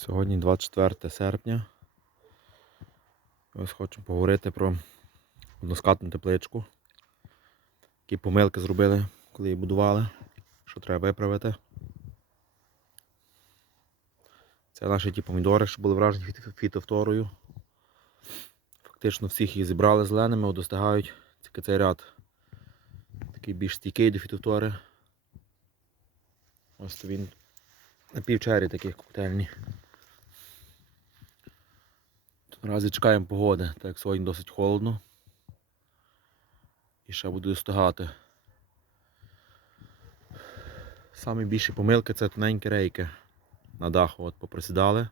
Сьогодні 24 серпня. Ось хочу поговорити про односкатну тепличку. Які помилки зробили, коли її будували, що треба виправити. Це наші ті помідори, що були вражені фіт- фітофторою. Фактично всіх їх зібрали зеленими, от достигають тільки цей ряд. Такий більш стійкий до фітофтори. Ось він на півчері таких коктейльні. Наразі чекаємо погоди, так як сьогодні досить холодно. І ще буде достигати. Самі більші помилки це тоненькі рейки на даху от поприсідали.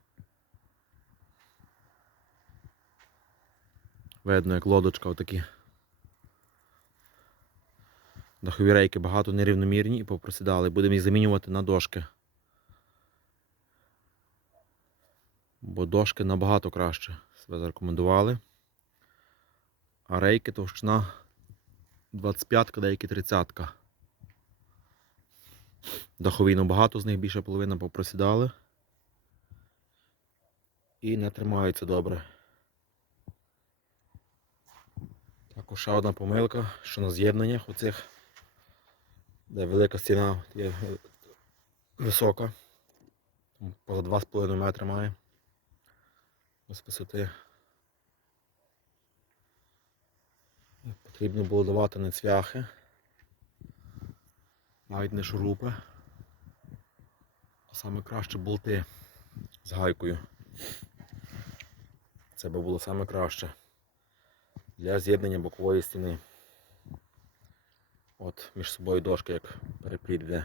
Видно, як лодочка отакі. Дахові рейки багато нерівномірні і попросідали. Будемо їх замінювати на дошки. Бо дошки набагато краще себе зарекомендували. А рейки товщина 25-ка, деякі 30-ка. Дахові набагато з них більше половина попросідали. І не тримаються добре. Також ще одна помилка, що на з'єднаннях оцих, де велика стіна є е, висока, поза 2,5 метри має з. Потрібно було давати не цвяхи, навіть не шурупи, а саме краще болти з гайкою. Це би було саме краще для з'єднання бокової стіни. От між собою дошки як перепліт.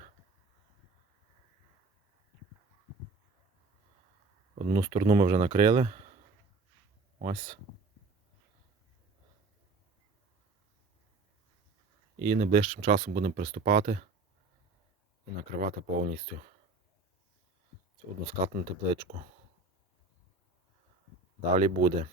Одну сторону ми вже накрили. Ось. І найближчим часом будемо приступати і накривати повністю цю односкатну тепличку. Далі буде.